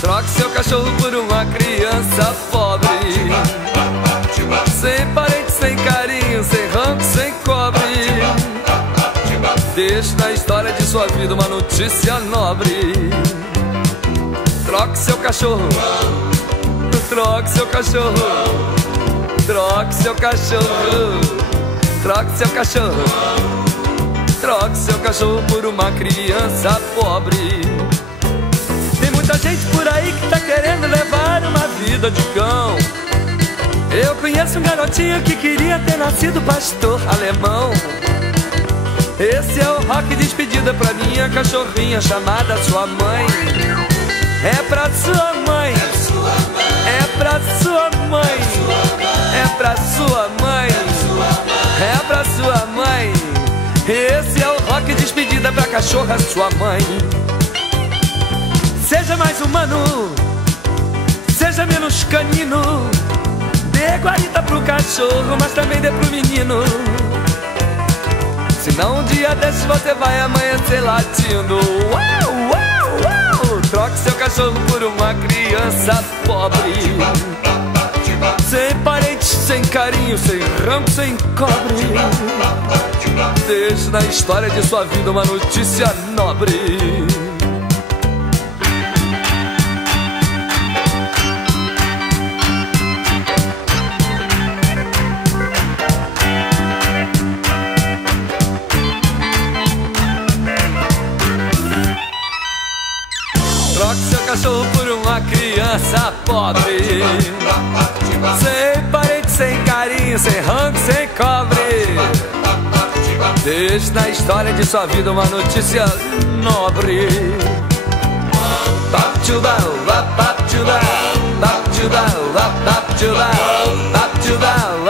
Troque seu cachorro por uma criança pobre, sem parente, sem carinho, sem rango, sem cobre. Deixe na história de sua vida uma notícia nobre. Troque seu cachorro, troque seu cachorro, troque seu cachorro, troque seu cachorro, troque seu cachorro por uma criança pobre. Tem muita gente por aí que tá querendo levar uma vida de cão. Eu conheço um garotinho que queria ter nascido pastor alemão. Esse é o rock despedida pra minha cachorrinha chamada sua mãe. É pra sua mãe, é pra sua mãe, é pra sua mãe, é pra sua mãe. Esse é o rock despedida pra cachorra sua mãe. Seja mais humano, seja menos canino. Dê guarita pro cachorro, mas também dê pro menino. Senão um dia desses você vai amanhecer latindo. Uau, uau, uau. Troque seu cachorro por uma criança pobre, sem parentes, sem carinho, sem rango, sem cobre. Deixe na história de sua vida uma notícia nobre. Troque seu cachorro por uma criança pobre, sem parente, sem carinho, sem rango, sem cobre. Deixe na história de sua vida uma notícia nobre. Bap-chuba, bap-chuba, bap-chuba, bap-chuba, bap-chuba.